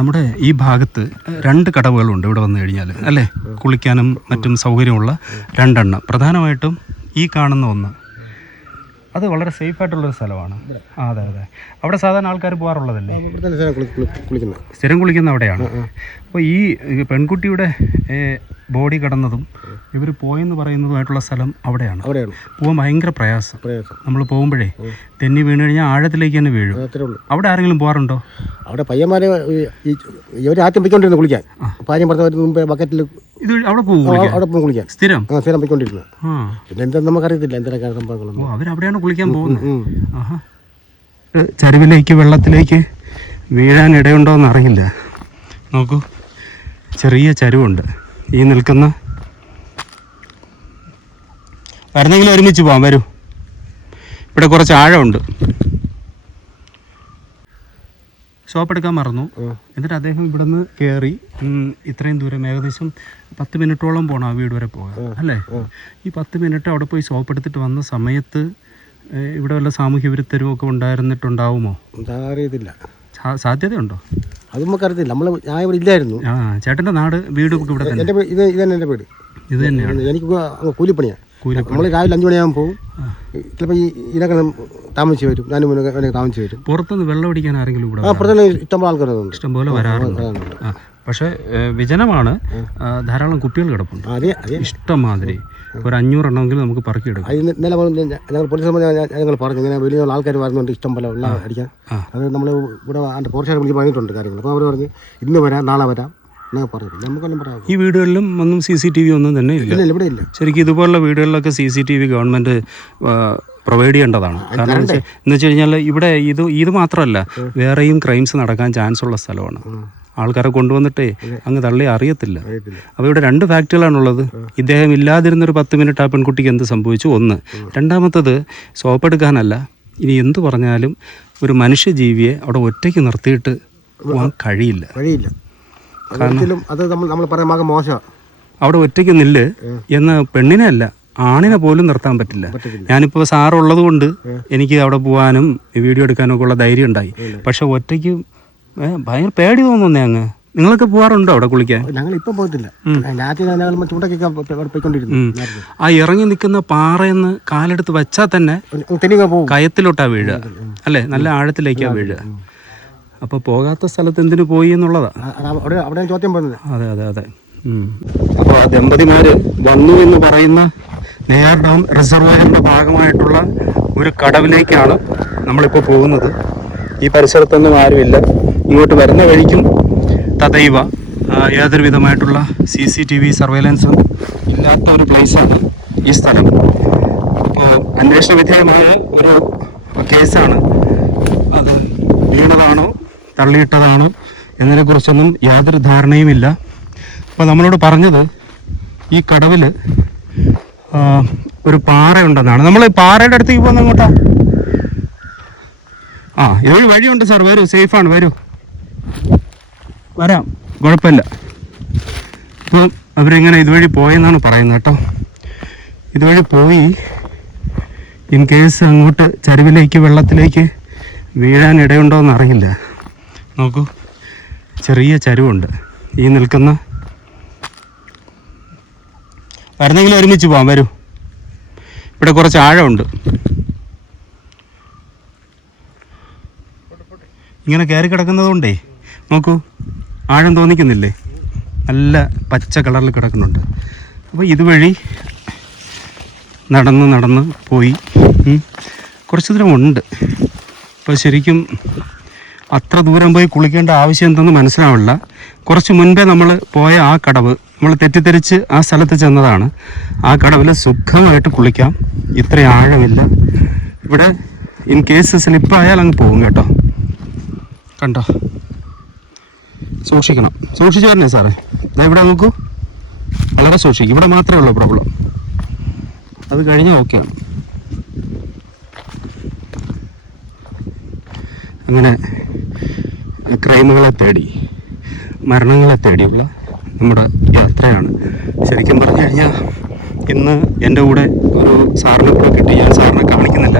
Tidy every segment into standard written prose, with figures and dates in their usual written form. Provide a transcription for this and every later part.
നമ്മുടെ ഈ ഭാഗത്ത് 2 കടവുകളുണ്ട് ഇവിടെ വന്നു കഴിഞ്ഞാൽ അല്ലേ, കുളിക്കാനും മറ്റും സൗകര്യമുള്ള 2 എണ്ണം. പ്രധാനമായിട്ടും ഈ കാണുന്ന ഒന്ന് അത് വളരെ സേഫായിട്ടുള്ളൊരു സ്ഥലമാണ്. അതെ അതെ, അവിടെ സാധാരണ ആൾക്കാർ പോകാറുള്ളതല്ലേ, സ്ഥിരം കുളിക്കുന്ന അവിടെയാണ്. അപ്പോൾ ഈ പെൺകുട്ടിയുടെ ബോഡി കടന്നതും ഇവർ പോയെന്ന് പറയുന്നതുമായിട്ടുള്ള സ്ഥലം അവിടെയാണ്. പോകാൻ ഭയങ്കര പ്രയാസം. നമ്മൾ പോകുമ്പോഴേ തെന്നി വീണ് കഴിഞ്ഞാൽ ആഴത്തിലേക്ക് തന്നെ വീഴും. അവിടെ ആരെങ്കിലും പോകാറുണ്ടോ? അവിടെ പയ്യന്മാരെ ഇവർ ആദ്യം പോയിക്കൊണ്ടിരുന്നു കുളിക്കാൻ. ഭാര്യ ഭർത്താവ് മുമ്പേ ബക്കറ്റിൽ ഇത് അവിടെ പോകും, അവിടെ പോകും കുളിക്കാൻ. സ്ഥിരം പോയിക്കൊണ്ടിരുന്നത്. പിന്നെ എന്താ നമുക്കറിയത്തില്ല എന്തൊക്കെ സംഭവങ്ങളൊന്നും. അവരവിടെയാണ് കുളിക്കാൻ പോകുന്നത്. ചരിവിലേക്ക് വെള്ളത്തിലേക്ക് വീഴാൻ ഇടയുണ്ടോ എന്നറിയില്ല. നോക്കൂ, ചെറിയ ചരിവുണ്ട്. ഈ നിൽക്കുന്ന വരുന്നെങ്കിലും ഒരുമിച്ച് പോകാം, വരൂ. ഇവിടെ കുറച്ച് ആഴമുണ്ട്. ഷോപ്പ് എടുക്കാൻ മറന്നു. എന്നിട്ട് അദ്ദേഹം ഇവിടെ നിന്ന് കയറി ഇത്രയും ദൂരം ഏകദേശം 10 മിനിറ്റോളം പോകണം ആ വീട് വരെ പോകാൻ അല്ലേ. ഈ 10 മിനിറ്റ് അവിടെ പോയി ഷോപ്പ് എടുത്തിട്ട് വന്ന സമയത്ത് ഇവിടെ വല്ല സാമൂഹ്യ വിരുദ്ധരുമൊക്കെ ഉണ്ടായിരുന്നിട്ടുണ്ടാവുമോ? അറിയത്തില്ല. സാധ്യതയുണ്ടോ? അത് നമുക്കറിയത്തില്ല. ഞാൻ ഇവിടെ ഇല്ലായിരുന്നു. ചേട്ടൻ്റെ നാട് വീട് ഇവിടെ തന്നെ? ഇത് തന്നെ എൻ്റെ വീട്. ഇത് തന്നെയാണ്. എനിക്ക് കൂലിപ്പണിയാണ്. നമ്മൾ രാവിലെ 5 മണിയാകുമ്പോൾ പോകും. ചിലപ്പോൾ ഇതിനൊക്കെ താമസിച്ച് വരും. ഞാനും താമസിച്ച് വരും. പുറത്തുനിന്ന് വെള്ളം അടിക്കാൻ ആരെങ്കിലും ഇവിടെ? പുറത്തുനിന്ന് ഇഷ്ടംപോലെ ആൾക്കാരുണ്ട്. ഇഷ്ടംപോലെ വരാറുണ്ട്. പക്ഷേ വിജനമാണ്. ധാരാളം കുപ്പികൾ കിടപ്പുണ്ട് ഇഷ്ടംമാതിരി. ഒരു 500 എണ്ണമെങ്കിലും നമുക്ക് പറക്കിയെടുക്കാം. ഇന്നലെ ഞങ്ങൾ പോലീസ് ഞങ്ങൾ പറഞ്ഞു ഇങ്ങനെ വലിയ ആൾക്കാർ വരുന്നുണ്ട് ഇഷ്ടം പോലെ വെള്ളം അടിക്കാൻ. അത് നമ്മൾ ഇവിടെ പോർച്ചാർ വിളിച്ച് പറഞ്ഞിട്ടുണ്ട് കാര്യങ്ങൾ. അപ്പോൾ അവർ പറഞ്ഞ് ഇന്ന് വരാം നാളെ വരാം എന്നൊക്കെ പറഞ്ഞു. നമുക്കൊന്നും പറയാം. ഈ വീടുകളിലും ഒന്നും CCTV ഒന്നും തന്നെ ഇല്ല? ഇവിടെ ഇല്ല. ശരിക്കും ഇതുപോലുള്ള വീടുകളിലൊക്കെ CCTV ഗവൺമെൻറ് പ്രൊവൈഡ് ചെയ്യേണ്ടതാണ്. കാരണം എന്ന് വെച്ച് കഴിഞ്ഞാൽ ഇവിടെ ഇത് മാത്രമല്ല, വേറെയും ക്രൈംസ് നടക്കാൻ ചാൻസ് ഉള്ള സ്ഥലമാണ്. ആൾക്കാരെ കൊണ്ടുവന്നിട്ടേ അങ്ങ് തള്ളി അറിയത്തില്ല. അപ്പോൾ ഇവിടെ 2 ഫാക്റ്റുകളാണുള്ളത്. ഇദ്ദേഹം ഇല്ലാതിരുന്നൊരു 10 മിനിറ്റ് ആ പെൺകുട്ടിക്ക് എന്ത് സംഭവിച്ചു? ഒന്ന്. രണ്ടാമത്തത് സോപ്പെടുക്കാനല്ല, ഇനി എന്തു പറഞ്ഞാലും ഒരു മനുഷ്യജീവിയെ അവിടെ ഒറ്റയ്ക്ക് നിർത്തിയിട്ട് പോകാൻ കഴിയില്ല. കാരണം അത് നമ്മൾ പറയാൻ മോശമാണ്. അവിടെ ഒറ്റയ്ക്ക് നില്ല് എന്ന പെണ്ണിനെ അല്ല, ആണിനെ പോലും നിർത്താൻ പറ്റില്ല. ഞാനിപ്പോൾ സാറുള്ളത് കൊണ്ട് എനിക്ക് അവിടെ പോകാനും വീഡിയോ എടുക്കാനും ഒക്കെ ഉള്ള ധൈര്യം ഉണ്ടായി. പക്ഷെ ഒറ്റയ്ക്ക് ഭയങ്കര പേടി തോന്നുന്നേ. അങ്ങ് നിങ്ങളൊക്കെ പോകാറുണ്ടോ അവിടെ കുളിക്കാൻ? ഞങ്ങൾ ഇപ്പം പോയിട്ടില്ല. ആ ഇറങ്ങി നിൽക്കുന്ന പാറയെന്ന് കാലെടുത്ത് വെച്ചാൽ തന്നെ കയത്തിലോട്ടാ വീഴുക അല്ലേ, നല്ല ആഴത്തിലേക്കാ വീഴുക. അപ്പോൾ പോകാത്ത സ്ഥലത്ത് എന്തിനു പോയി എന്നുള്ളതാ ചോദ്യം പറഞ്ഞത്. അതെ അതെ അതെ. അപ്പോൾ ദമ്പതിമാര് വന്നു എന്ന് പറയുന്ന നെയ്യാർ ഡാം റിസർവോയറിന്റെ ഭാഗമായിട്ടുള്ള ഒരു കടവിലേക്കാണ് നമ്മളിപ്പോൾ പോകുന്നത്. ഈ പരിസരത്തൊന്നും ആരുമില്ല. ഇങ്ങോട്ട് വരുന്ന വഴിക്കും തദൈവ യാതൊരു വിധമായിട്ടുള്ള CCTV സർവൈലൻസും ഇല്ലാത്ത ഒരു പ്ലേസാണ് ഈ സ്ഥലം. അപ്പോൾ അന്വേഷണ വിധേയമായ ഒരു കേസാണ്. അത് വീണതാണോ തള്ളിയിട്ടതാണോ എന്നതിനെക്കുറിച്ചൊന്നും യാതൊരു ധാരണയുമില്ല. അപ്പോൾ നമ്മളോട് പറഞ്ഞത് ഈ കടവിൽ ഒരു പാറയുണ്ടെന്നാണ്. നമ്മൾ പാറയുടെ അടുത്തേക്ക് പോകുന്ന എങ്ങോട്ടാ? ഇതൊരു വഴിയുണ്ട് സാർ, വരൂ, സേഫാണ്, വരൂ, വരാം, കുഴപ്പമില്ല. അപ്പോൾ അവരിങ്ങനെ ഇതുവഴി പോയെന്നാണ് പറയുന്നത് കേട്ടോ. ഇതുവഴി പോയി ഇൻ കേസ് അങ്ങോട്ട് ചരിവിലേക്ക് വെള്ളത്തിലേക്ക് വീഴാൻ ഇടയുണ്ടോ എന്നറിയില്ല. നോക്കൂ, ചെറിയ ചരിവുണ്ട്. ഈ നിൽക്കുന്ന വരുന്നെങ്കിലും ഒരുമിച്ച് പോകാം, വരൂ. ഇവിടെ കുറച്ച് ആഴമുണ്ട്. ഇങ്ങനെ കയറി കിടക്കുന്നത് കൊണ്ടേ നോക്കൂ, ആഴം തോന്നിക്കുന്നില്ലേ? നല്ല പച്ച കളറിൽ കിടക്കുന്നുണ്ട്. അപ്പോൾ ഇതുവഴി നടന്ന് പോയി കുറച്ച് ദൂരമുണ്ട്. അപ്പോൾ ശരിക്കും അത്ര ദൂരം പോയി കുളിക്കേണ്ട ആവശ്യം എന്തെന്ന് മനസ്സിലാവില്ല. കുറച്ച് മുൻപേ നമ്മൾ പോയ ആ കടവ് നമ്മൾ തെറ്റിദ്ധരിച്ച് ആ സ്ഥലത്ത് ചെന്നതാണ്. ആ കടവിൽ സുഖമായിട്ട് കുളിക്കാം, ഇത്ര ആഴമില്ല. ഇവിടെ ഇൻ കേസ് സ്ലിപ്പായാൽ അങ്ങ് പോകും കേട്ടോ. കണ്ടോ, സൂക്ഷിക്കണം, സൂക്ഷിച്ചു തരണേ സാറേ. ഇവിടെ നോക്കൂ, വളരെ സൂക്ഷിക്കും. ഇവിടെ മാത്രമേ ഉള്ളൂ പ്രോബ്ലം, അത് കഴിഞ്ഞ് ഓക്കെയാണ്. അങ്ങനെ ക്രൈമുകളെ തേടി, മരണങ്ങളെ തേടിയുള്ള നമ്മുടെ യാത്രയാണ്. ശരിക്കും പറഞ്ഞു കഴിഞ്ഞാൽ ഇന്ന് എൻ്റെ കൂടെ ഒരു സാറിനെ കൂടെ കിട്ടി. ഞാൻ സാറിനെ കാണിക്കുന്നില്ല,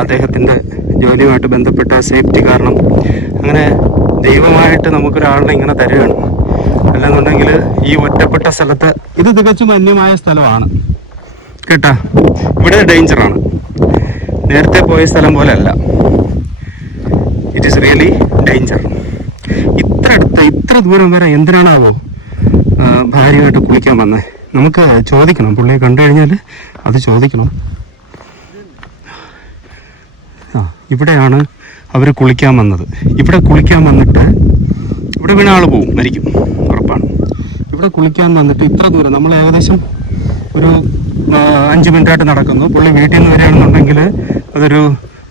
അദ്ദേഹത്തിൻ്റെ ജോലിയുമായിട്ട് ബന്ധപ്പെട്ട സേഫ്റ്റി കാരണം അങ്ങനെ ദൈവമായിട്ട് നമുക്കൊരാളിനെ ഇങ്ങനെ തരികയാണ്. അല്ലെന്നുണ്ടെങ്കിൽ ഈ ഒറ്റപ്പെട്ട സ്ഥലത്ത് ഇത് തികച്ചും അന്യമായ സ്ഥലമാണ് കേട്ടാ. ഇവിടെ ഡേഞ്ചറാണ്. നേരത്തെ പോയ സ്ഥലം പോലെ അല്ല. It is really danger. ഇത്ര ദൂരം വരെ എന്തിനാണാവോ ഭാര്യയായിട്ട് കുളിക്കാൻ വന്നത്? നമുക്ക് ചോദിക്കണം, പുള്ളിയെ കണ്ടു കഴിഞ്ഞാൽ അത് ചോദിക്കണം. ഇവിടെയാണ് അവർ കുളിക്കാൻ വന്നത്. ഇവിടെ കുളിക്കാൻ വന്നിട്ട് ഇവിടെ വീണ ആൾ പോവും, മരിക്കും, ഉറപ്പാണ്. ഇവിടെ കുളിക്കാൻ വന്നിട്ട് ഇത്ര ദൂരം, നമ്മൾ ഏകദേശം ഒരു 5 മിനിറ്റായിട്ട് നടക്കുന്നു. പുള്ളി വീട്ടിൽ നിന്ന് വരികയാണെന്നുണ്ടെങ്കിൽ അതൊരു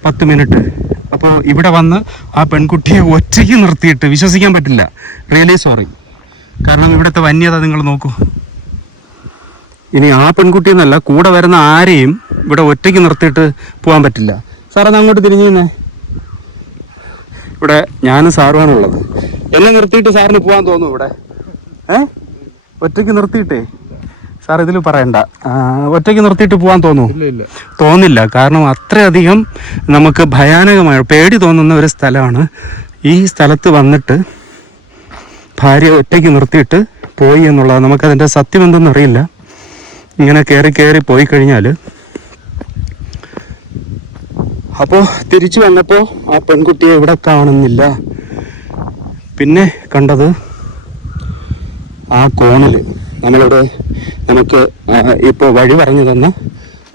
10 മിനിറ്റ്. അപ്പോൾ ഇവിടെ വന്ന് ആ പെൺകുട്ടിയെ ഒറ്റയ്ക്ക് നിർത്തിയിട്ട് വിശ്വസിക്കാൻ പറ്റില്ല. Really sorry. കാരണം ഇവിടുത്തെ വന്യത നിങ്ങൾ നോക്കൂ. ഇനി ആ പെൺകുട്ടി എന്നല്ല, കൂടെ വരുന്ന ആരെയും ഇവിടെ ഒറ്റയ്ക്ക് നിർത്തിയിട്ട് പോകാൻ പറ്റില്ല. സാറത് അങ്ങോട്ട് തിരിഞ്ഞു തന്നെ. ഇവിടെ ഞാനും സാറുമാണുള്ളത്. എന്നെ നിർത്തിയിട്ട് സാറിന് പോകാൻ തോന്നും ഇവിടെ? ഒറ്റയ്ക്ക് നിർത്തിയിട്ടേ സാർ ഇതിൽ പറയണ്ട. ഒറ്റയ്ക്ക് നിർത്തിയിട്ട് പോകാൻ തോന്നില്ല. കാരണം അത്രയധികം നമുക്ക് ഭയാനകമായ പേടി തോന്നുന്ന ഒരു സ്ഥലമാണ്. ഈ സ്ഥലത്ത് വന്നിട്ട് ഭാര്യ ഒറ്റയ്ക്ക് നിർത്തിയിട്ട് പോയി എന്നുള്ളത് നമുക്കതിൻ്റെ സത്യം എന്തെന്നറിയില്ല. ഇങ്ങനെ കയറി പോയി കഴിഞ്ഞാൽ, അപ്പോൾ തിരിച്ചു വന്നപ്പോൾ ആ പെൺകുട്ടിയെ ഇവിടെ കാണുന്നില്ല. പിന്നെ കണ്ടത് ആ കോണിൽ നമുക്ക് ഇപ്പോൾ വഴി പറഞ്ഞു തന്ന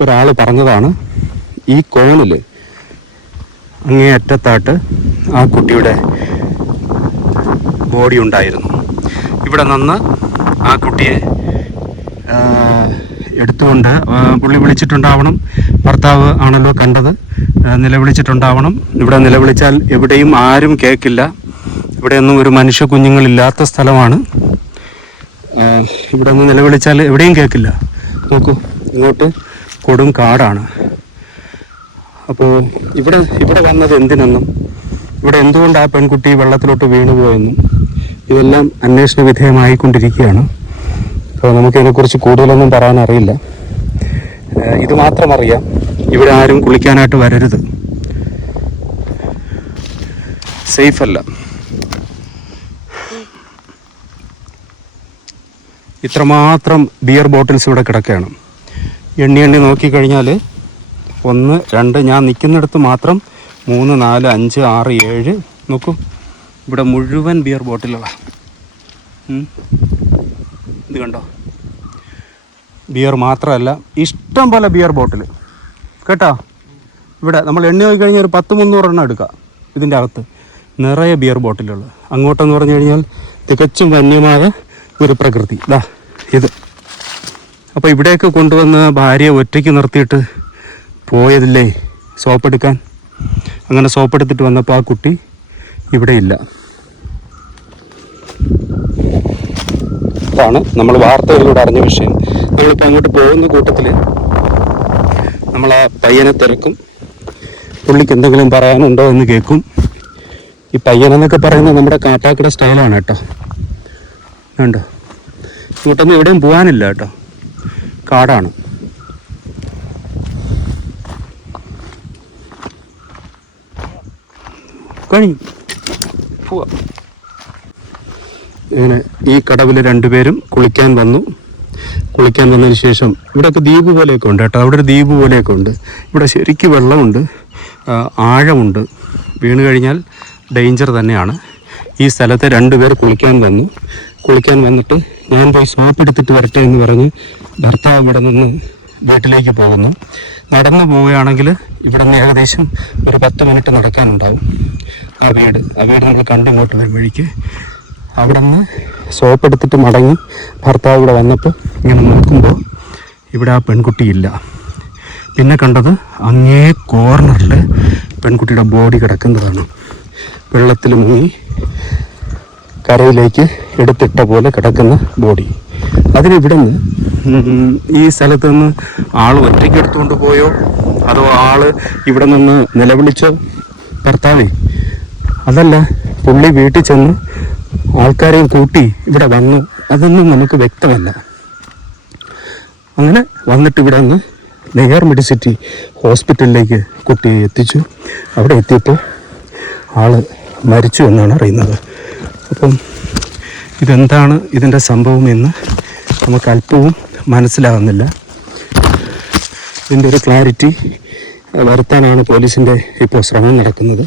ഒരാൾ പറഞ്ഞതാണ്, ഈ കോണിൽ അങ്ങേ അറ്റത്തായിട്ട് ആ കുട്ടിയുടെ ബോഡി ഉണ്ടായിരുന്നു. ഇവിടെ നിന്ന് ആ കുട്ടിയെ എടുത്തുകൊണ്ട് പുള്ളി വിളിച്ചിട്ടുണ്ടാവണം. ഭർത്താവ് ആണല്ലോ കണ്ടത്. നിലവിളിച്ചിട്ടുണ്ടാവണം. ഇവിടെ നിലവിളിച്ചാൽ എവിടെയും ആരും കേൾക്കില്ല. ഇവിടെയൊന്നും ഒരു മനുഷ്യ കുഞ്ഞുങ്ങളില്ലാത്ത സ്ഥലമാണ്. ഇവിടെ നിന്ന് നിലവിളിച്ചാൽ എവിടെയും കേൾക്കില്ല. നോക്കൂ, ഇങ്ങോട്ട് കൊടും കാടാണ്. അപ്പോൾ ഇവിടെ വന്നത് എന്തിനെന്നും, ഇവിടെ എന്തുകൊണ്ട് ആ പെൺകുട്ടി വെള്ളത്തിലോട്ട് വീണുപോയെന്നും ഇതെല്ലാം അന്വേഷണ വിധേയമായിക്കൊണ്ടിരിക്കുകയാണ്. അപ്പോൾ നമുക്കിതിനെക്കുറിച്ച് കൂടുതലൊന്നും പറയാനറിയില്ല. ഇത് മാത്രം അറിയാം, ഇവിടെ ആരും കുളിക്കാനായിട്ട് വരരുത്. സേഫ് അല്ല. ഇത്രമാത്രം ബിയർ ബോട്ടിൽസ് ഇവിടെ കിടക്കുകയാണ്. എണ്ണി നോക്കിക്കഴിഞ്ഞാൽ 1, 2, ഞാൻ നിൽക്കുന്നിടത്ത് മാത്രം 3, 4, 5, 6, 7. നോക്കൂ, ഇവിടെ മുഴുവൻ ബിയർ ബോട്ടിലുകളാണ്. ഇത് കണ്ടോ? ബിയർ മാത്രമല്ല, ഇഷ്ടം പോലെ ബിയർ ബോട്ടിൽ കേട്ടോ. ഇവിടെ നമ്മൾ എണ്ണി നോക്കിക്കഴിഞ്ഞാൽ ഒരു 10-300 എണ്ണം എടുക്കുക. ഇതിൻ്റെ അകത്ത് നിറയെ ബിയർ ബോട്ടിലുകൾ. അങ്ങോട്ടെന്ന് പറഞ്ഞു കഴിഞ്ഞാൽ തികച്ചും വന്യമായ ഒരു പ്രകൃതി. ഇതാ ഇത്. അപ്പോൾ ഇവിടെയൊക്കെ കൊണ്ടുവന്ന് ഭാര്യയെ ഒറ്റയ്ക്ക് നിർത്തിയിട്ട് പോയതില്ലേ സോപ്പെടുക്കാൻ. അങ്ങനെ സോപ്പെടുത്തിട്ട് വന്നപ്പോൾ ആ കുട്ടി ഇവിടെ ഇല്ല. ഇതാണ് നമ്മൾ വാർത്തകളിലൂടെ അറിഞ്ഞ വിഷയം. നമ്മളിപ്പോൾ അങ്ങോട്ട് പോകുന്ന കൂട്ടത്തിൽ നമ്മൾ ആ പയ്യനെ തിരക്കും. പുള്ളിക്ക് എന്തെങ്കിലും പറയാനുണ്ടോ എന്ന് കേൾക്കും. ഈ പയ്യനെന്നൊക്കെ പറയുന്നത് നമ്മുടെ കാട്ടാക്കട സ്റ്റൈലാണ് കേട്ടോ. വേണ്ടോ, ഇങ്ങോട്ടൊന്നും എവിടെയും പോകാനില്ല കേട്ടോ, കാടാണ്. കഴിഞ്ഞു പോവാ. ഇങ്ങനെ ഈ കടവിൽ 2 പേരും കുളിക്കാൻ വന്നതിന് ശേഷം ഇവിടെയൊക്കെ ദ്വീപ് പോലെയൊക്കെ ഉണ്ട് കേട്ടോ. അവിടെ ഒരു ദ്വീപ് പോലെയൊക്കെ ഉണ്ട്. ഇവിടെ ശരിക്കും വെള്ളമുണ്ട്, ആഴമുണ്ട്. വീണ് കഴിഞ്ഞാൽ ഡേഞ്ചർ തന്നെയാണ്. ഈ സ്ഥലത്ത് 2 പേർ കുളിക്കാൻ വന്നിട്ട് ഞാൻ പോയി സോപ്പ് എടുത്തിട്ട് വരട്ടെ എന്ന് പറഞ്ഞ് ഭർത്താവ് ഇവിടെ നിന്ന് വീട്ടിലേക്ക് പോകുന്നു. നടന്നു പോവുകയാണെങ്കിൽ ഇവിടെ നിന്ന് ഏകദേശം ഒരു 10 മിനിറ്റ് നടക്കാനുണ്ടാവും. ആ വീട് നമ്മൾ കണ്ടിങ്ങോട്ട് വരും വഴിക്ക്. അവിടെ നിന്ന് സോപ്പ് എടുത്തിട്ട് മടങ്ങി ഭർത്താവ് ഇവിടെ വന്നപ്പോൾ ഇങ്ങനെ നോക്കുമ്പോൾ ഇവിടെ ആ പെൺകുട്ടിയില്ല. പിന്നെ കണ്ടത് അങ്ങേ കോർണറിൽ പെൺകുട്ടിയുടെ ബോഡി കിടക്കുന്നതാണ്. വെള്ളത്തിൽ മുങ്ങി കരയിലേക്ക് എടുത്തിട്ട പോലെ കിടക്കുന്ന ബോഡി. അതിനിവിടെ നിന്ന് ഈ സ്ഥലത്ത് നിന്ന് ആൾ ഒറ്റയ്ക്ക് എടുത്തുകൊണ്ട് പോയോ അതോ ആൾ ഇവിടെ നിന്ന് നിലവിളിച്ചോ ഭർത്താവേ? അതല്ല, പുള്ളി വീട്ടിൽ ചെന്ന് ആൾക്കാരെയും കൂട്ടി ഇവിടെ വന്നു. അതൊന്നും നമുക്ക് വ്യക്തമല്ല. അങ്ങനെ വന്നിട്ട് ഇവിടെ നിന്ന് നെയ്യാർ മെഡിസിറ്റി ഹോസ്പിറ്റലിലേക്ക് കുട്ടിയെ എത്തിച്ചു. അവിടെ എത്തിയപ്പോൾ ആള് മരിച്ചു എന്നാണ് അറിയുന്നത്. അപ്പം ഇതെന്താണ് ഇതിൻ്റെ സംഭവം എന്ന് നമുക്ക് അല്പവും മനസ്സിലാകുന്നില്ല. ഇതിൻ്റെ ഒരു ക്ലാരിറ്റി വരുത്താനാണ് പോലീസിൻ്റെ ഇപ്പോൾ ശ്രമം നടക്കുന്നത്.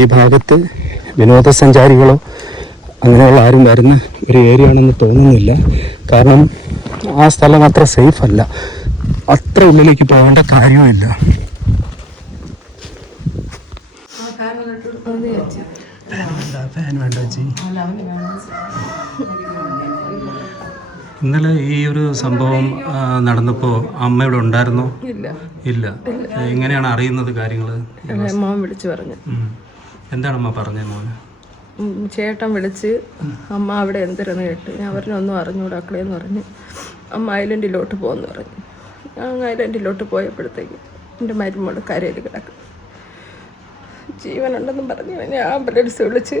ഈ ഭാഗത്ത് വിനോദസഞ്ചാരികളോ അങ്ങനെയുള്ള ആരും വരുന്ന ഒരു ഏരിയ ആണെന്ന് തോന്നുന്നില്ല. കാരണം ആ സ്ഥലം അത്ര സേഫ് അല്ല, അത്ര ഉള്ളിലേക്ക് പോകേണ്ട കാര്യമില്ല. ഫാൻ വേണ്ട ചേച്ചി. ഇന്നലെ ഈ ഒരു സംഭവം നടന്നപ്പോൾ അമ്മ ഇവിടെ ഉണ്ടായിരുന്നോ? ഇല്ല. എങ്ങനെയാണ് അറിയുന്നത് കാര്യങ്ങൾ? മോൻ വിളിച്ചു പറഞ്ഞു. എന്താണ് അമ്മ പറഞ്ഞത്? മോന് ചേട്ടൻ വിളിച്ച് അമ്മ അവിടെ എന്തിരുന്ന് കേട്ട് ഞാൻ പറഞ്ഞു ഒന്നും അറിഞ്ഞൂടാ അക്കളേന്ന് പറഞ്ഞ് അമ്മ ഐലൻഡിലോട്ട് പോകുമെന്ന് പറഞ്ഞു. ഞാൻ ഐലൻഡിലോട്ട് പോയപ്പോഴത്തേക്ക് എൻ്റെ മരുമോൾ കരയിൽ കിടക്കും, ജീവനുണ്ടെന്നും പറഞ്ഞു. ഞാൻ ആംബുലൻസ് വിളിച്ച്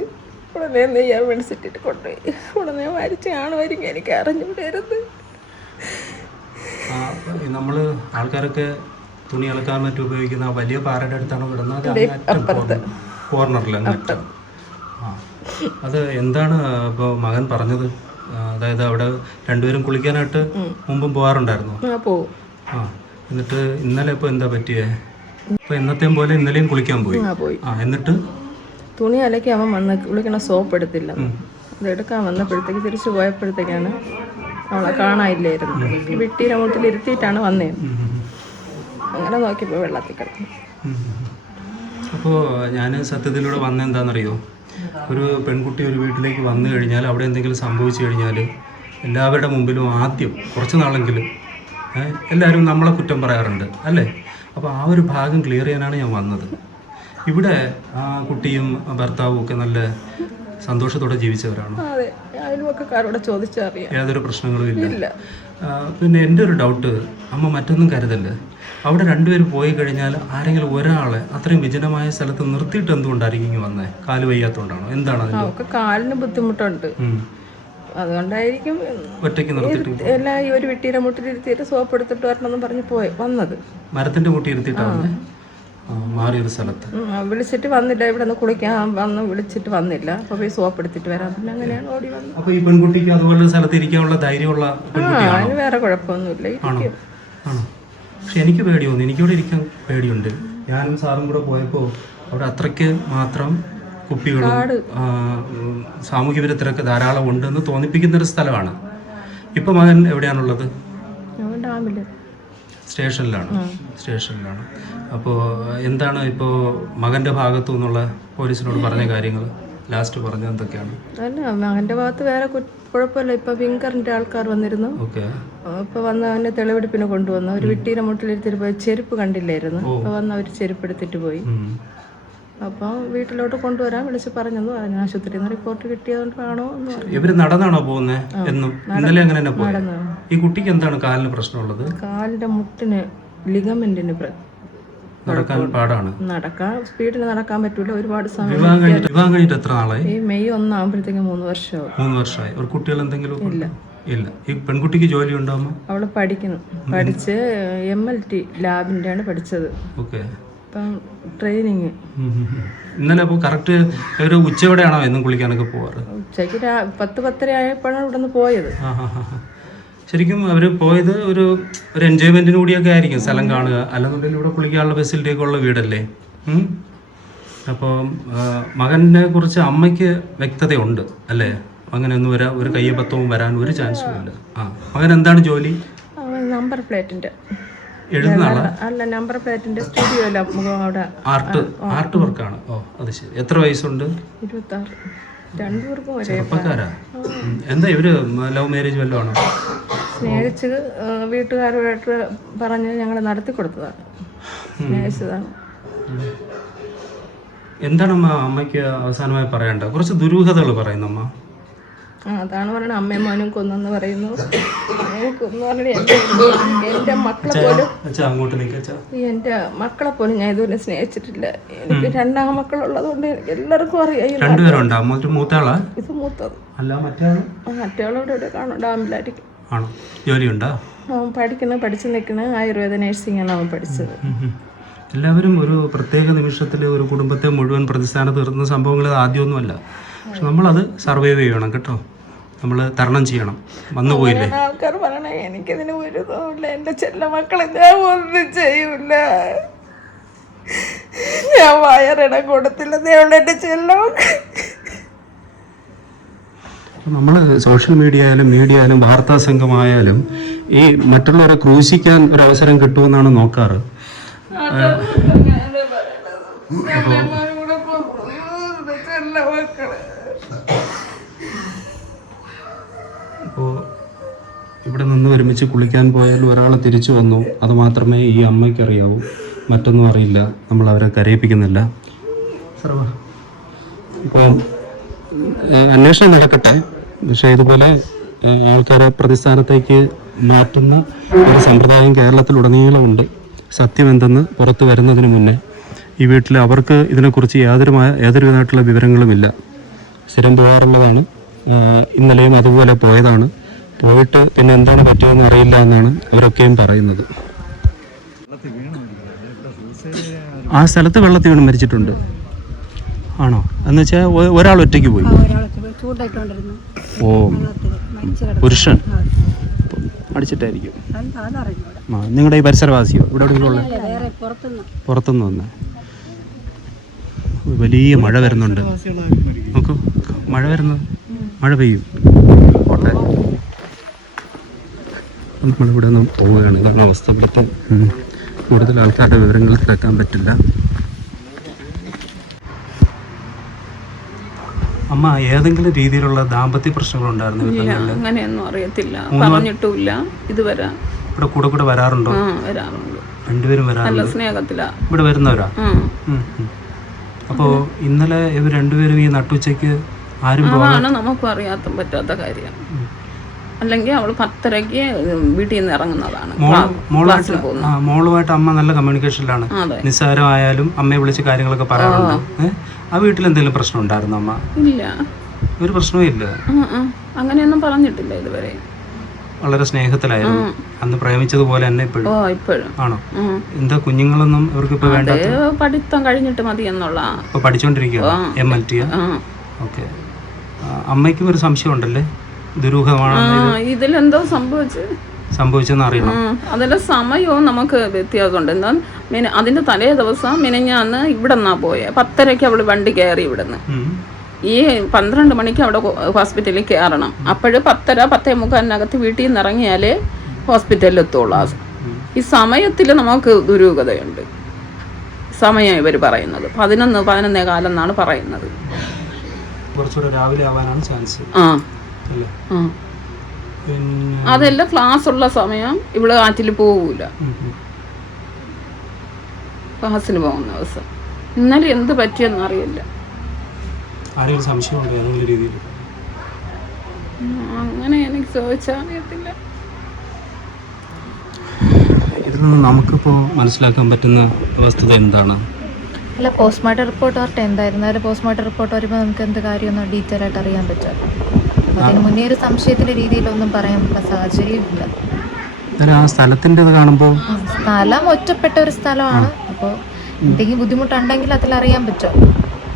ഉടനെ നെയ്യാൻ വിളിച്ചിട്ടിട്ട് കൊണ്ടുപോയി. ഉടനെ മരിച്ച കാണുമായിരിക്കും, എനിക്ക് അറിഞ്ഞുകൂടായിരുന്നു. നമ്മൾ ആൾക്കാരൊക്കെ തുണി അലക്കാൻ മറ്റും ഉപയോഗിക്കുന്ന ആ വലിയ പാറയുടെ അടുത്താണ് കിടന്നത്, കോർണറിൽ. അത് എന്താണ് ഇപ്പോൾ മകൻ പറഞ്ഞത്? അതായത് അവിടെ രണ്ടുപേരും കുളിക്കാനായിട്ട് മുമ്പും പോകാറുണ്ടായിരുന്നു. എന്നിട്ട് ഇന്നലെ ഇപ്പോൾ എന്താ പറ്റിയേ? ഇപ്പൊ എന്നത്തെയും പോലെ ഇന്നലെയും കുളിക്കാൻ പോയി. എന്നിട്ട് തുണി അലക്കി അവൻ വന്ന് കുളിക്കണ സോപ്പ് എടുത്തില്ല. അത് എടുക്കാൻ വന്നപ്പോഴത്തേക്ക് തിരിച്ചു പോയപ്പോഴത്തേക്കാണ് അവളെ കാണാനില്ലായിരുന്നു. വിട്ടീനെ മുട്ടിൽ ഇരുത്തിയിട്ടാണ് വന്നേ. അങ്ങനെ നോക്കിയപ്പോൾ വെള്ളത്തിൽ കിടന്നു. അപ്പോൾ ഞാൻ സത്യത്തിലൂടെ വന്നെന്താണെന്നറിയോ? ഒരു പെൺകുട്ടി ഒരു വീട്ടിലേക്ക് വന്നു കഴിഞ്ഞാൽ അവിടെ എന്തെങ്കിലും സംഭവിച്ചു കഴിഞ്ഞാൽ എല്ലാവരുടെ മുമ്പിലും ആദ്യം കുറച്ച് നാളെങ്കിലും എല്ലാവരും നമ്മളെ കുറ്റം പറയാറുണ്ട് അല്ലേ? അപ്പോൾ ആ ഒരു ഭാഗം ക്ലിയർ ചെയ്യാനാണ് ഞാൻ വന്നത്. ഇവിടെ ആ കുട്ടിയും ഭർത്താവും ഒക്കെ നല്ല സന്തോഷത്തോടെ ജീവിച്ചവരാണ്. അയൽവക്കക്കാരോട് ചോദിച്ചറിയാം, യാതൊരു പ്രശ്നങ്ങളും ഇല്ല. പിന്നെ എൻ്റെ ഒരു ഡൗട്ട്, അമ്മ മറ്റൊന്നും കരുതല്ലേ, അവിടെ രണ്ടുപേരും പോയി കഴിഞ്ഞാൽ ആരെങ്കിലും ഒരാളെ അത്രയും വിജനമായ സ്ഥലത്ത് നിർത്തിയിട്ട് എന്തുകൊണ്ടായിരിക്കും വന്നേ? കാല് വയ്യാത്തോണ്ടാണോ? എന്താണ് അതിൻ്റെ? കാലിന് ബുദ്ധിമുട്ടുണ്ട്, അതുകൊണ്ടായിരിക്കും ഒറ്റയ്ക്ക് നിർത്തിയിട്ട് എല്ലാം ഈ ഒരു വെട്ടീരെ മുട്ടിലിരുത്തിയിട്ട് സോപ്പ് എടുത്തിട്ട് വരണമെന്ന് പറഞ്ഞ് വന്നത്. മരത്തിന്റെ മുട്ടി ഇരുത്തിയിട്ടാണ് മാറിയൊരു സ്ഥലത്ത് വിളിച്ചിട്ട് വന്നില്ല. ഇവിടെ നിന്ന് കുളിക്കാൻ വന്ന് വിളിച്ചിട്ട് വന്നില്ല. അപ്പൊ പോയി സോപ്പ് എടുത്തിട്ട് വരാം. പിന്നെ അങ്ങനെയാണ് ഓടി വന്നത്. അപ്പൊ ഈ പെൺകുട്ടിക്ക് അതുപോലെ സ്ഥലത്ത് ഇരിക്കാനുള്ള ധൈര്യമുള്ള അതിന് വേറെ കുഴപ്പമൊന്നുമില്ല. ആണോ? പക്ഷെ എനിക്ക് പേടിയൊന്നും, എനിക്കിവിടെ ഇരിക്കാൻ പേടിയുണ്ട്. ഞാനും സാറും കൂടെ പോയപ്പോൾ അവിടെ അത്രയ്ക്ക് മാത്രം കുപ്പികളും സാമൂഹ്യ വിരുദ്ധരൊക്കെ ധാരാളം ഉണ്ടെന്ന് തോന്നിപ്പിക്കുന്നൊരു സ്ഥലമാണ്. ഇപ്പം മകൻ എവിടെയാണുള്ളത്? സ്റ്റേഷനിലാണ്. അപ്പോൾ എന്താണ് ഇപ്പോൾ മകൻ്റെ ഭാഗത്തു നിന്നുള്ള പോലീസിനോട് പറഞ്ഞ കാര്യങ്ങൾ? ലാസ്റ്റ് പറഞ്ഞത് എന്തൊക്കെയാണ്? അല്ല, മകൻ്റെ ഭാഗത്ത് വേറെ കുഴപ്പമില്ല. ഇപ്പൊ വിങ്കറിന്റെ ആൾക്കാർ വന്നിരുന്നു. ഇപ്പൊ വന്ന് അവനെ തെളിവെടുപ്പിന് കൊണ്ടുവന്നു. ഒരു വിട്ടീരെ മുട്ടിലെടുത്തിട്ട് പോയി ചെരുപ്പ് കണ്ടില്ലായിരുന്നു. ഇപ്പൊ വന്ന് അവർ ചെരുപ്പ് എടുത്തിട്ട് പോയി. അപ്പൊ വീട്ടിലോട്ട് കൊണ്ടുവരാൻ വിളിച്ച് പറഞ്ഞെന്ന് പറഞ്ഞു. ആശുപത്രിയിൽ നിന്ന് റിപ്പോർട്ട് കിട്ടിയതുകൊണ്ടാണോ? ഇവര് നടന്നാണോ പോകുന്നത്? ഇന്നലെ അങ്ങനെ തന്നെ പോയി. ഈ കുട്ടിക്ക് എന്താണ് കാലിന് പ്രശ്നമുള്ളത്? കാലിന്റെ മുട്ടിന് ലിഗമെന്റിന് നടക്കാൻ പാടാണ്. നടക്കാൻ സ്പീഡിൽ നടക്കാൻ പറ്റൂല. ഒരുപാട് സമയം. വിവാഹം കഴിഞ്ഞിട്ട് എത്ര നാളായി? ഈ മെയ് 1 ആകുമ്പോഴത്തേക്ക് 3 വർഷമായി. 3 വർഷമായി. ഒരു കുട്ടികൾ എന്തെങ്കിലും ഇല്ല. ഈ പെൺകുട്ടിക്ക് ജോലി ഉണ്ടാവുമോ? അവള് പഠിക്കുന്നു. പഠിച്ച് MLT ലാബിന്റെ ആണ് പഠിച്ചത്. ട്രെയിനിങ്. ഇന്നലെ അപ്പോൾ കറക്റ്റ് ഒരു ഉച്ചയോടെയാണോ എന്നും കുളിക്കാനൊക്കെ പോവാറ്? ഉച്ചയ്ക്ക് 10-10:30 ആയപ്പോഴാണ് ഇവിടെ നിന്ന് പോയത്. ശരിക്കും അവർ പോയത് ഒരു എൻജോയ്മെന്റിന് കൂടിയൊക്കെ ആയിരിക്കും, സ്ഥലം കാണുക. അല്ലെന്നുണ്ടെങ്കിൽ ഇവിടെ കുളിക്കാനുള്ള ഫെസിലിറ്റിയൊക്കെ ഉള്ള വീടല്ലേ. അപ്പോൾ മകനെ കുറിച്ച് അമ്മയ്ക്ക് വ്യക്തതയുണ്ട് അല്ലേ? അങ്ങനെ ഒന്നും ഒരു കയ്യബദ്ധവും വരാൻ ഒരു ചാൻസും ഇല്ല. മകൻ എന്താണ് ജോലി? നമ്പർ പ്ലേറ്റിന്റെ എഴുതുന്ന ആളാ? അല്ല, നമ്പർ പ്ലേറ്റിന്റെ സ്റ്റുഡിയോയില അവിടെ ആർട്ട് വർക്കാണ്. ഓ, അത് ശരി. എത്ര വയസ്സുണ്ട്? 26. രണ്ടുപേർക്കും ഒരേ. ചെറുപ്പക്കാരാ? എന്താ ഇവര് ലവ് മാരേജ് വല്ലതും ആണോ? സ്നേഹിച്ച് വീട്ടുകാരുമായിട്ട് പറഞ്ഞ് ഞങ്ങൾ നടത്തി കൊടുത്തതാണ്. സ്നേഹിച്ചതാണ്. എന്താണ് അമ്മയ്ക്ക് അവസാനമായി പറയേണ്ടത്? കുറച്ച് ദുരൂഹതകൾ പറയുന്നു അമ്മ. അതാണ് പറയുന്നത്. അമ്മയും മോനും കൊന്നെന്ന് പറയുന്നു. എന്റെ മക്കളെ പോലും എന്റെ മക്കളെ പോലും ഞാൻ ഇതുവരെ സ്നേഹിച്ചിട്ടില്ല. എനിക്ക് 2 ആൺമക്കളുള്ളത് കൊണ്ട് എല്ലാവർക്കും അറിയാം. ഇത് മൂത്തത്. മറ്റേളോടെ കാണും ഡാമിലായിരിക്കും. ജോലിയുണ്ടോ? പഠിച്ച് നിൽക്കണ ആയുർവേദ നഴ്സിംഗ് ആണ് അവൻ പഠിച്ചത്. എല്ലാവരും ഒരു പ്രത്യേക നിമിഷത്തിൽ ഒരു കുടുംബത്തെ മുഴുവൻ പ്രതിസ്ഥാനത്ത് നിർത്തുന്ന സംഭവങ്ങൾ ആദ്യമൊന്നുമല്ല. പക്ഷെ നമ്മളത് സർവൈവ് ചെയ്യണം കേട്ടോ, നമ്മൾ തരണം ചെയ്യണം. വന്നു പോയില്ലേ. ആൾക്കാർ പറയണേ എനിക്കിതിന് ഒരു ഇതുമില്ല, എൻ്റെ ചെല്ല മക്കളെ ഞാൻ ഒന്നും ചെയ്യൂല, ഞാൻ വയറിടം കൊടുത്തില്ല, ദേവളുടെ എൻ്റെ ചെല്ല നമ്മൾ സോഷ്യൽ മീഡിയ ആയാലും മീഡിയ ആയാലും വാർത്താ സംഘമായാലും ഈ മറ്റുള്ളവരെ ക്രൂശിക്കാൻ ഒരു അവസരം കിട്ടുമെന്നാണ് നോക്കാറ്. അപ്പോൾ ഇവിടെ നിന്ന് ഒരുമിച്ച് കുളിക്കാൻ പോയാൽ ഒരാൾ തിരിച്ചു വന്നു, അത് മാത്രമേ ഈ അമ്മയ്ക്ക് അറിയാവൂ, മറ്റൊന്നും അറിയില്ല. നമ്മൾ അവരെ കരയിപ്പിക്കുന്നില്ല. ഇപ്പോൾ അന്വേഷണം നടക്കട്ടെ, പക്ഷേ ഇതുപോലെ ആൾക്കാരെ പ്രതിസ്ഥാനത്തേക്ക് മാറ്റുന്ന ഒരു സമ്പ്രദായം കേരളത്തിലുടനീളമുണ്ട്. സത്യം എന്തെന്ന് പുറത്തു വരുന്നതിന് മുന്നേ ഈ വീട്ടിൽ അവർക്ക് ഇതിനെക്കുറിച്ച് യാതൊരുവിധമായിട്ടുള്ള വിവരങ്ങളുമില്ല. സ്ഥിരം പോകാറുള്ളതാണ്. ഇന്നലെയും അതുപോലെ പോയതാണ്. പോയിട്ട് പിന്നെ എന്താണ് പറ്റിയതെന്ന് അറിയില്ല എന്നാണ് അവരൊക്കെയും പറയുന്നത്. ആ സ്ഥലത്ത് വെള്ളത്തിൽ വീണ് മരിച്ചിട്ടുണ്ട് ആണോ? എന്ന് വെച്ചാൽ ഒരാൾ ഒറ്റയ്ക്ക് പോയി. ഓ, പുരുഷൻ അടിച്ചിട്ടായിരിക്കും. നിങ്ങളുടെ ഈ പരിസരവാസിയോ? ഇവിടെ പുറത്തുനിന്ന് വന്ന വലിയ മഴ വരുന്നുണ്ട്. നോക്കൂ, മഴ വരുന്നത്, മഴ പെയ്യും. കോട്ടെ നമ്മളിവിടെ നിന്ന് പോവുകയാണ്. കാരണം അവസ്ഥ ഇവിടുത്തെ കൂടുതൽ ആൾക്കാരുടെ വിവരങ്ങൾ തിരക്കാൻ പറ്റില്ല. അമ്മ, ഏതെങ്കിലും രീതിയിലുള്ള ദാമ്പത്യ പ്രശ്നങ്ങളുണ്ടായിരുന്നു? അങ്ങനെയൊന്നും അറിയത്തില്ല, പറഞ്ഞിട്ടുമില്ല ഇതുവരെ. ഇവിടെ കൂടെ വരാറുണ്ടോ? വരാറുണ്ട്. രണ്ടുപേരും വരാറുണ്ട്. സ്നേഹത്തിലാ ഇവിടെ വരുന്നവരാ? അപ്പോൾ ഇന്നലെ ഇവർ രണ്ടുപേരും ഈ നട്ടുച്ചയ്ക്ക് ആരും പോകാനാണ് നമുക്കും അറിയാത്ത പറ്റാത്ത കാര്യം. അല്ലെങ്കിൽ അവൾ 10:30 വീട്ടിൽ നിന്ന് ഇറങ്ങുന്നതാണ്. മോളുമായിട്ട് അമ്മ നല്ല കമ്മ്യൂണിക്കേഷനിലാണ്. നിസ്സാരമായാലും അമ്മയെ വിളിച്ച് കാര്യങ്ങളൊക്കെ പറയാറുണ്ട്. ആ വീട്ടിൽ എന്തെങ്കിലും പ്രശ്നം ഉണ്ടായിരുന്നു അമ്മ? ഇല്ല, ഒരു പ്രശ്നവും ഇല്ല. അങ്ങനെയൊന്നും പറഞ്ഞിട്ടില്ല ഇതുവരെ. വളരെ സ്നേഹത്തിലായിരുന്നു. അന്ന് പ്രേമിച്ചതുപോലെ തന്നെ ഇപ്പോഴും ആണോ? എന്താ കുഞ്ഞുങ്ങളൊന്നും ഇവർക്ക് ഇപ്പൊ വേണ്ട? പഠിത്തം കഴിഞ്ഞിട്ട് മതി എന്നുള്ള. ഇപ്പൊ പഠിച്ചോണ്ടിരിക്കുക MLT. ഓക്കെ. അമ്മയ്ക്കും ഒരു സംശയം ഉണ്ടല്ലേ, ദുരൂഹമാണ് ഇതിലെന്തോ സംഭവിച്ചെന്ന് അറിയണം. അതിലെ സമയവും നമുക്ക് വ്യത്യാസമുണ്ട്. എന്താ അതിന്റെ തലേ ദിവസം മിനിഞ്ഞാന്ന് ഇവിടെ നിന്നാ പോയെ. 10:30 അവള് വണ്ടി കയറി ഇവിടുന്ന്. ഈ 12 മണിക്ക് അവിടെ ഹോസ്പിറ്റലിൽ കയറണം. അപ്പോഴ് 10:30, 10:45 വീട്ടിൽ നിന്ന് ഇറങ്ങിയാലേ ഹോസ്പിറ്റലിൽ എത്തുള്ളൂ. ഈ സമയത്തിൽ നമുക്ക് ദുരൂഹതയുണ്ട്. സമയം ഇവർ പറയുന്നത് 11 കാലം എന്നാണ് പറയുന്നത്. രാവിലെ ആവാനാണ് ചാൻസ്. അതെല്ലാം ക്ലാസ് ഉള്ള സമയം ഇവള് ആറ്റിൽ പോകൂല. ക്ലാസ്സിന് പോകുന്ന ദിവസം. ഇന്നലെ എന്ത് പറ്റിയെന്ന് അറിയില്ല. അങ്ങനെ എനിക്ക് ചോദിച്ചാൽ അറിയത്തില്ല. ഇതിൽ നിന്ന് നമുക്കിപ്പോൾ മനസ്സിലാക്കാൻ പറ്റുന്ന വസ്തുത എന്താണ്? അല്ല, പോസ്റ്റ്മോർട്ടം റിപ്പോർട്ട് വരട്ടെ. എന്തായിരുന്നാലും പോസ്റ്റ്മോർട്ടം റിപ്പോർട്ട് വരുമ്പോൾ നമുക്ക് എന്ത് കാര്യമൊന്നും ഡീറ്റെയിൽ ആയിട്ട് അറിയാൻ പറ്റും. അതിന് മുന്നേ ഒരു സംശയത്തിന്റെ രീതിയിലൊന്നും പറയാനുള്ള സാഹചര്യമില്ല. ആ സ്ഥലത്തിൻ്റെ കാണുമ്പോൾ സ്ഥലം ഒറ്റപ്പെട്ട ഒരു സ്ഥലമാണ്. അപ്പോൾ എന്തെങ്കിലും ബുദ്ധിമുട്ടുണ്ടെങ്കിൽ അതിലറിയാൻ പറ്റും.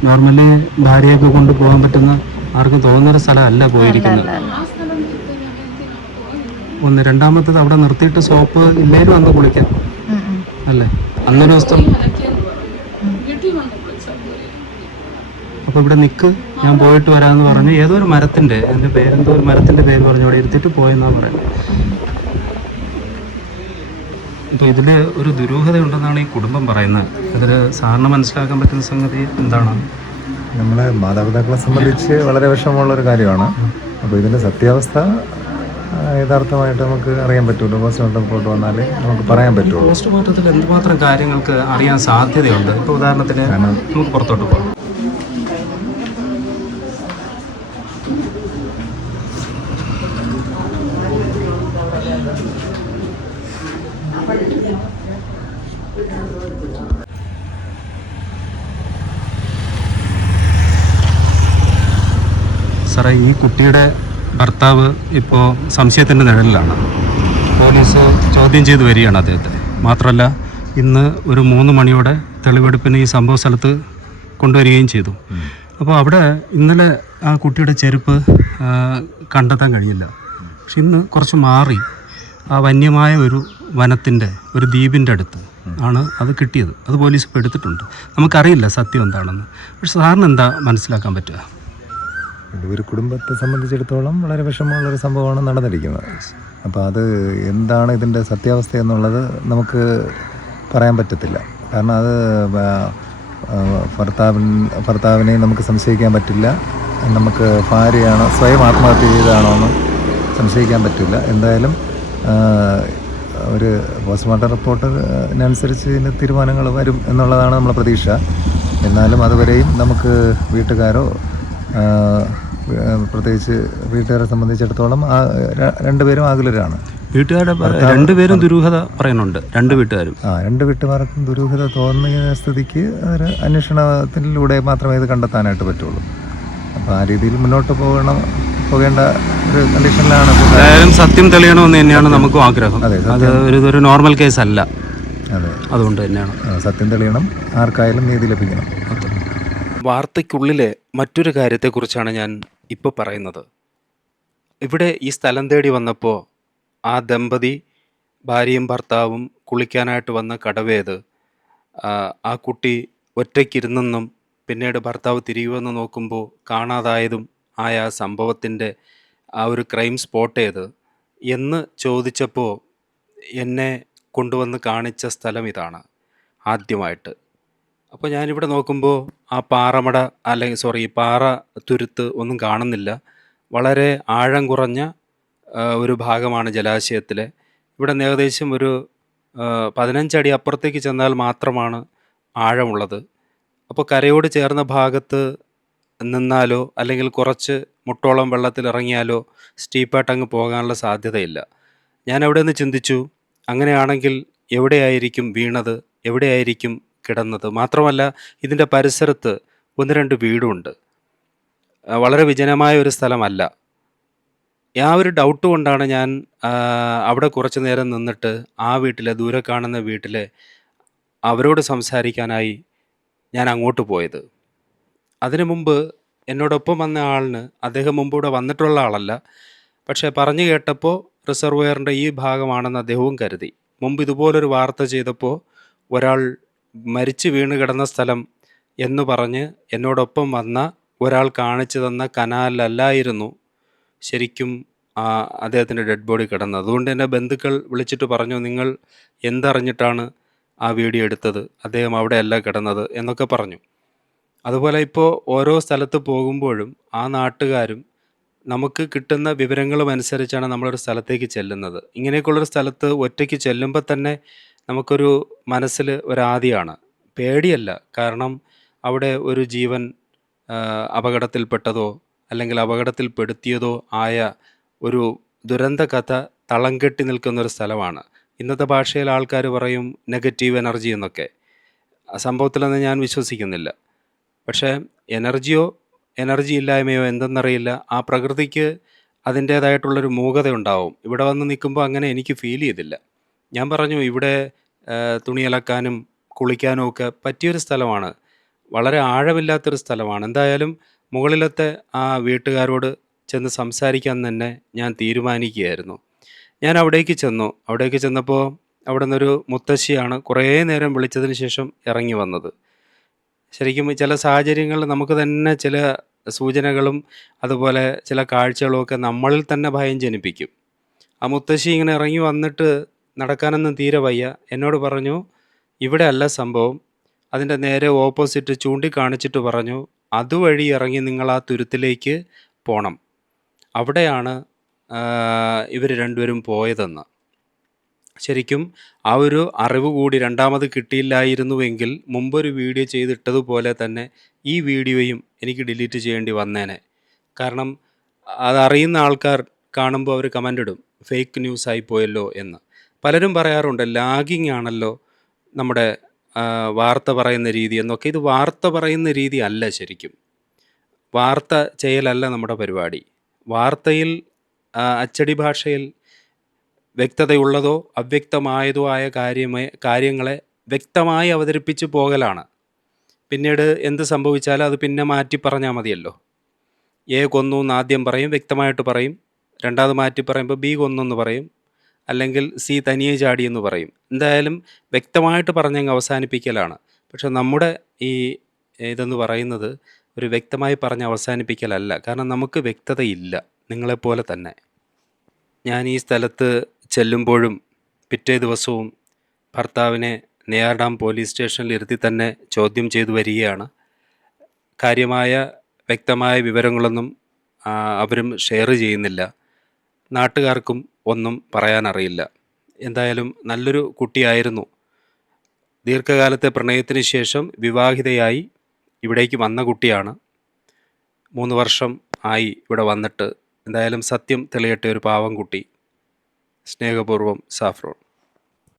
നോർമലി ഭാര്യയൊക്കെ കൊണ്ട് പോകാൻ പറ്റുന്ന ആർക്കും തോന്നുന്നൊരു സ്ഥലമല്ല പോയിരിക്കുന്നത്. ഒന്ന്. രണ്ടാമത്തത് അവിടെ നിർത്തിയിട്ട് സോപ്പ് ഇല്ലേലും അന്ന് കുളിക്കാം അല്ലേ? അന്നൊരു ദിവസം അപ്പോൾ ഇവിടെ നിൽക്ക്, ഞാൻ പോയിട്ട് വരാമെന്ന് പറഞ്ഞു. ഏതോ ഒരു മരത്തിൻ്റെ, എൻ്റെ പേരെന്തോ ഒരു മരത്തിൻ്റെ പേര് പറഞ്ഞു അവിടെ ഇരുത്തിയിട്ട് പോയെന്നാണ് പറയുന്നത്. അപ്പോൾ ഇതിൽ ഒരു ദുരൂഹത ഉണ്ടെന്നാണ് ഈ കുടുംബം പറയുന്നത്. ഇതിൽ സാറിന് മനസ്സിലാക്കാൻ പറ്റുന്ന സംഗതി എന്താണ്? നമ്മളെ മാതാപിതാക്കളെ സംബന്ധിച്ച് വളരെ വിഷമമുള്ളൊരു കാര്യമാണ്. അപ്പോൾ ഇതിൻ്റെ സത്യാവസ്ഥ യഥാർത്ഥമായിട്ട് നമുക്ക് അറിയാൻ പറ്റുള്ളൂ. പോസ്റ്റ്മോർട്ടം റിപ്പോർട്ട് വന്നാലേ നമുക്ക് പറയാൻ പറ്റുള്ളൂ. പോസ്റ്റ്മോർട്ടത്തിൽ എന്തുമാത്രം കാര്യങ്ങൾക്ക് അറിയാൻ സാധ്യതയുണ്ട്? ഇപ്പോൾ ഉദാഹരണത്തിന് നമുക്ക് പുറത്തോട്ട് പോകാം. സാറേ, ഈ കുട്ടിയുടെ ഭർത്താവ് ഇപ്പോൾ സംശയത്തിൻ്റെ നിഴലിലാണ്. പോലീസ് ചോദ്യം ചെയ്ത് വരികയാണ് അദ്ദേഹത്തെ. മാത്രമല്ല ഇന്ന് ഒരു 3 മണിയോടെ തെളിവെടുപ്പിന് ഈ സംഭവ സ്ഥലത്ത് കൊണ്ടുവരികയും ചെയ്തു. അപ്പോൾ അവിടെ ഇന്നലെ ആ കുട്ടിയുടെ ചെരുപ്പ് കണ്ടെത്താൻ കഴിഞ്ഞില്ല. പക്ഷെ ഇന്ന് കുറച്ച് മാറി ആ വന്യമായ ഒരു വനത്തിൻ്റെ ഒരു ദ്വീപിൻ്റെ അടുത്ത് ആണ് അത് കിട്ടിയത്. അത് പോലീസ് ഇപ്പോൾ എടുത്തിട്ടുണ്ട്. നമുക്കറിയില്ല സത്യം എന്താണെന്ന്. പക്ഷെ സാറിന് എന്താ മനസ്സിലാക്കാൻ പറ്റുക? ഇത് ഒരു കുടുംബത്തെ സംബന്ധിച്ചിടത്തോളം വളരെ വിഷമമുള്ളൊരു സംഭവമാണ് നടന്നിരിക്കുന്നത്. അപ്പോൾ അത് എന്താണ് ഇതിൻ്റെ സത്യാവസ്ഥ എന്നുള്ളത് നമുക്ക് പറയാൻ പറ്റത്തില്ല. കാരണം അത് ഭർത്താവിനെ നമുക്ക് സംശയിക്കാൻ പറ്റില്ല. നമുക്ക് ഭാര്യയാണ് സ്വയം ആത്മഹത്യ ചെയ്തതാണോ എന്ന് സംശയിക്കാൻ പറ്റില്ല. എന്തായാലും ഒരു പോസ്റ്റ്മോർട്ടം റിപ്പോർട്ടിനനുസരിച്ച് ഇതിന് തീരുമാനങ്ങൾ വരും എന്നുള്ളതാണ് നമ്മളെ പ്രതീക്ഷ. എന്നാലും അതുവരെയും നമുക്ക് വീട്ടുകാരോ പ്രത്യേകിച്ച് വീട്ടുകാരെ സംബന്ധിച്ചിടത്തോളം രണ്ടുപേരും ആകുലരാണ്. വീട്ടുകാരുടെ രണ്ടുപേരും ദുരൂഹത പറയുന്നുണ്ട്. രണ്ട് വീട്ടുകാർക്കും ദുരൂഹത തോന്നിയ സ്ഥിതിക്ക് ഒരു അന്വേഷണത്തിലൂടെ മാത്രമേ ഇത് കണ്ടെത്താനായിട്ട് പറ്റുള്ളൂ. അപ്പോൾ ആ രീതിയിൽ മുന്നോട്ട് പോകേണ്ട ഒരു കണ്ടീഷനിലാണ്. എന്തായാലും സത്യം തെളിയണമെന്ന് തന്നെയാണ് നമുക്കും ആഗ്രഹം. അത് ഒരു നോർമൽ കേസ് അല്ല. അതെ, അതുകൊണ്ട് തന്നെയാണ് സത്യം തെളിയണം, ആർക്കായാലും നീതി ലഭിക്കണം. വാർത്തയ്ക്കുള്ളിലെ മറ്റൊരു കാര്യത്തെക്കുറിച്ചാണ് ഞാൻ ഇപ്പോൾ പറയുന്നത്. ഇവിടെ ഈ സ്ഥലം തേടി വന്നപ്പോൾ ആ ദമ്പതി ഭാര്യയും ഭർത്താവും കുളിക്കാനായിട്ട് വന്ന കടവേത് ആ കുട്ടി ഒറ്റയ്ക്കിരുന്നെന്നും പിന്നീട് ഭർത്താവ് തിരികെ വന്ന് നോക്കുമ്പോൾ കാണാതായതും ആയ സംഭവത്തിൻ്റെ ആ ഒരു ക്രൈം സ്പോട്ട് ഏത് എന്ന് ചോദിച്ചപ്പോൾ എന്നെ കൊണ്ടുവന്ന് കാണിച്ച സ്ഥലം ഇതാണ് ആദ്യമായിട്ട്. അപ്പോൾ ഞാനിവിടെ നോക്കുമ്പോൾ ആ പാറ തുരുത്ത് ഒന്നും കാണുന്നില്ല. വളരെ ആഴം കുറഞ്ഞ ഒരു ഭാഗമാണ് ജലാശയത്തിലെ. ഇവിടെ നിന്ന് ഏകദേശം ഒരു 15 അടി അപ്പുറത്തേക്ക് ചെന്നാൽ മാത്രമാണ് ആഴമുള്ളത്. അപ്പോൾ കരയോട് ചേർന്ന ഭാഗത്ത് നിന്നാലോ അല്ലെങ്കിൽ കുറച്ച് മുട്ടോളം വെള്ളത്തിൽ ഇറങ്ങിയാലോ സ്റ്റീപ്പായിട്ട് അങ്ങ് പോകാനുള്ള സാധ്യതയില്ല. ഞാൻ അവിടെ നിന്ന് ചിന്തിച്ചു, അങ്ങനെയാണെങ്കിൽ എവിടെയായിരിക്കും വീണത്, എവിടെയായിരിക്കും കിടന്നത്? മാത്രമല്ല ഇതിൻ്റെ പരിസരത്ത് 1-2 വീടുണ്ട്. വളരെ വിജനമായ ഒരു സ്ഥലമല്ല. ആ ഒരു ഡൗട്ട് കൊണ്ടാണ് ഞാൻ അവിടെ കുറച്ച് നേരം നിന്നിട്ട് ആ വീട്ടിലെ ദൂരെ കാണുന്ന വീട്ടിലെ അവരോട് സംസാരിക്കാനായി ഞാൻ അങ്ങോട്ട് പോയത്. അതിനു മുമ്പ് എന്നോടൊപ്പം വന്ന ആളിന്, അദ്ദേഹം മുമ്പ് ഇവിടെ വന്നിട്ടുള്ള ആളല്ല, പക്ഷേ പറഞ്ഞു കേട്ടപ്പോൾ റിസർവോയറിൻ്റെ ഈ ഭാഗമാണെന്ന് അദ്ദേഹവും കരുതി. മുമ്പ് ഇതുപോലൊരു വാർത്ത ചെയ്തപ്പോൾ ഒരാൾ മരിച്ചു വീണ് കിടന്ന സ്ഥലം എന്ന് പറഞ്ഞ് എന്നോടൊപ്പം വന്ന ഒരാൾ കാണിച്ചു തന്ന കനാലിലല്ലായിരുന്നു ശരിക്കും അദ്ദേഹത്തിൻ്റെ ഡെഡ് ബോഡി കിടന്നത്. അതുകൊണ്ട് തന്നെ ബന്ധുക്കൾ വിളിച്ചിട്ട് പറഞ്ഞു, നിങ്ങൾ എന്തറിഞ്ഞിട്ടാണ് ആ വീഡിയോ എടുത്തത്? അദ്ദേഹം അവിടെയല്ല കിടന്നത് എന്നൊക്കെ പറഞ്ഞു. അതുപോലെ ഇപ്പോൾ ഓരോ സ്ഥലത്ത് പോകുമ്പോഴും ആ നാട്ടുകാരും നമുക്ക് കിട്ടുന്ന വിവരങ്ങളും അനുസരിച്ചാണ് നമ്മളൊരു സ്ഥലത്തേക്ക് ചെല്ലുന്നത്. ഇങ്ങനെയൊക്കെയുള്ളൊരു സ്ഥലത്ത് ഒറ്റയ്ക്ക് ചെല്ലുമ്പോൾ തന്നെ നമുക്കൊരു മനസ്സിൽ ഒരാദിയാണ്, പേടിയല്ല. കാരണം അവിടെ ഒരു ജീവൻ അപകടത്തിൽപ്പെട്ടതോ അല്ലെങ്കിൽ അപകടത്തിൽപ്പെടുത്തിയതോ ആയ ഒരു ദുരന്ത കഥ തളം കെട്ടി നിൽക്കുന്നൊരു സ്ഥലമാണ്. ഇന്നത്തെ ഭാഷയിൽ ആൾക്കാർ പറയും നെഗറ്റീവ് എനർജി എന്നൊക്കെ. ആ സംഭവത്തിലൊന്നും ഞാൻ വിശ്വസിക്കുന്നില്ല. പക്ഷേ എനർജി ഇല്ലായ്മയോ എന്തെന്നറിയില്ല, ആ പ്രകൃതിക്ക് അതിൻ്റേതായിട്ടുള്ളൊരു മൂകത ഉണ്ടാവും. ഇവിടെ വന്ന് നിൽക്കുമ്പോൾ അങ്ങനെ എനിക്ക് ഫീൽ ചെയ്തില്ല. ഞാൻ പറഞ്ഞു, ഇവിടെ തുണി അലക്കാനും കുളിക്കാനും ഒക്കെ പറ്റിയൊരു സ്ഥലമാണ്, വളരെ ആഴമില്ലാത്തൊരു സ്ഥലമാണ്. എന്തായാലും മുകളിലത്തെ ആ വീട്ടുകാരോട് ചെന്ന് സംസാരിക്കാൻ തന്നെ ഞാൻ തീരുമാനിക്കുകയായിരുന്നു. ഞാൻ അവിടേക്ക് ചെന്നപ്പോൾ അവിടെ നിന്നൊരു മുത്തശ്ശിയാണ് കുറേ നേരം വിളിച്ചതിന് ശേഷം ഇറങ്ങി വന്നത്. ശരിക്കും ചില സാഹചര്യങ്ങളിൽ നമുക്ക് തന്നെ ചില സൂചനകളും അതുപോലെ ചില കാഴ്ചകളും ഒക്കെ നമ്മളിൽ തന്നെ ഭയം ജനിപ്പിക്കും. ആ മുത്തശ്ശി ഇങ്ങനെ ഇറങ്ങി വന്നിട്ട് നടക്കാനൊന്നും തീരെ വയ്യ. എന്നോട് പറഞ്ഞു, ഇവിടെ അല്ല സംഭവം, അതിൻ്റെ നേരെ ഓപ്പോസിറ്റ് ചൂണ്ടിക്കാണിച്ചിട്ട് പറഞ്ഞു, അതുവഴി ഇറങ്ങി നിങ്ങൾ ആ തുരുത്തിലേക്ക് പോകണം, അവിടെയാണ് ഇവർ രണ്ടുപേരും പോയതെന്ന്. ശരിക്കും ആ ഒരു അറിവ് കൂടി രണ്ടാമത് കിട്ടിയില്ലായിരുന്നുവെങ്കിൽ മുമ്പൊരു വീഡിയോ ചെയ്തിട്ടതുപോലെ തന്നെ ഈ വീഡിയോയും എനിക്ക് ഡിലീറ്റ് ചെയ്യേണ്ടി വന്നേനെ. കാരണം അതറിയുന്ന ആൾക്കാർ കാണുമ്പോൾ അവർ കമൻ്റ് ഇടും, ഫേക്ക് ന്യൂസ് ആയിപ്പോയല്ലോ എന്ന്. പലരും പറയാറുണ്ട്, ലാഗിങ് ആണല്ലോ നമ്മുടെ വാർത്ത പറയുന്ന രീതി എന്നൊക്കെ. ഇത് വാർത്ത പറയുന്ന രീതി അല്ല. ശരിക്കും വാർത്ത ചെയ്യലല്ല നമ്മുടെ പരിപാടി. വാർത്തയിൽ അച്ചടി ഭാഷയിൽ വ്യക്തതയുള്ളതോ അവ്യക്തമായതോ ആയ കാര്യങ്ങളെ വ്യക്തമായി അവതരിപ്പിച്ച് പോകലാണ്. പിന്നീട് എന്ത് സംഭവിച്ചാലും അത് പിന്നെ മാറ്റി പറഞ്ഞാൽ മതിയല്ലോ. എ കൊന്നു എന്ന് ആദ്യം പറയും, വ്യക്തമായിട്ട് പറയും. രണ്ടാമത് മാറ്റി പറയുമ്പോൾ ബി കൊന്നു എന്ന് പറയും, അല്ലെങ്കിൽ സി തനിയെ ചാടി എന്ന് പറയും. എന്തായാലും വ്യക്തമായിട്ട് പറഞ്ഞങ്ങ് അവസാനിപ്പിക്കലാണ്. പക്ഷെ നമ്മുടെ ഈ ഇതെന്ന് പറയുന്നത് ഒരു വ്യക്തമായി പറഞ്ഞ് അവസാനിപ്പിക്കലല്ല. കാരണം നമുക്ക് വ്യക്തതയില്ല, നിങ്ങളെപ്പോലെ തന്നെ. ഞാൻ ഈ സ്ഥലത്ത് ചെല്ലുമ്പോഴും പിറ്റേ ദിവസവും ഭർത്താവിനെ നെയ്യാർ ഡാം പോലീസ് സ്റ്റേഷനിൽ ഇരുത്തി തന്നെ ചോദ്യം ചെയ്തു വരികയാണ്. കാര്യമായ വ്യക്തമായ വിവരങ്ങളൊന്നും അവരും ഷെയർ ചെയ്യുന്നില്ല. നാട്ടുകാർക്കും ഒന്നും പറയാനറിയില്ല. എന്തായാലും നല്ലൊരു കുട്ടിയായിരുന്നു. ദീർഘകാലത്തെ പ്രണയത്തിന് ശേഷം വിവാഹിതയായി ഇവിടേക്ക് വന്ന കുട്ടിയാണ്. 3 വർഷം ആയി ഇവിടെ വന്നിട്ട്. എന്തായാലും സത്യം തെളിയട്ടെ, ഒരു പാവം കുട്ടി. സ്നേഹപൂർവ്വം സാഫ്രോൺ.